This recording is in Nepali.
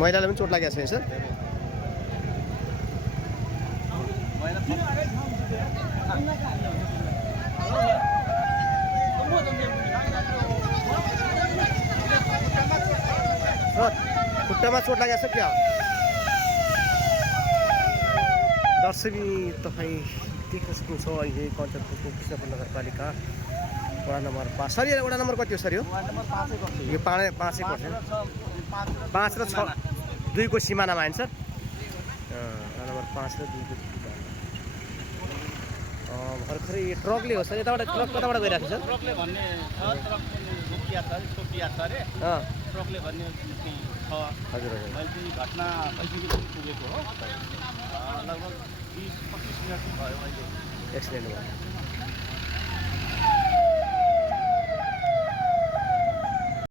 महिलालाई पनि चोट लागेको छ सर? खुट्टामा चोट लागेको छ क्या? दर्शकी तपाईँ देख्न सक्नुहुन्छ अहिले कञ्चनपुरको कृष्णपुर नगरपालिका वडा नम्बर 5। सर यो वडा नम्बर कति हो सर? यो 5 5 5 र 6 2को सिमानामा आइन सर। वडा नम्बर 5 र 2को सिमाना। भर्खरै ट्रकले हो सर? यताबाट ट्रक कताबाट गइरहेको छ सर? ट्रकले भन्ने छ, ट्रकले रोकिया छ अरे, सोकिया छ अरे। ट्रकले भन्ने चाहिँ छ। हजुर हजुर। मैले चाहिँ घटना अहिले पुगेको हो। लगभग 20-25 मिनट भयो अहिले एक्सिडेन्ट भयो।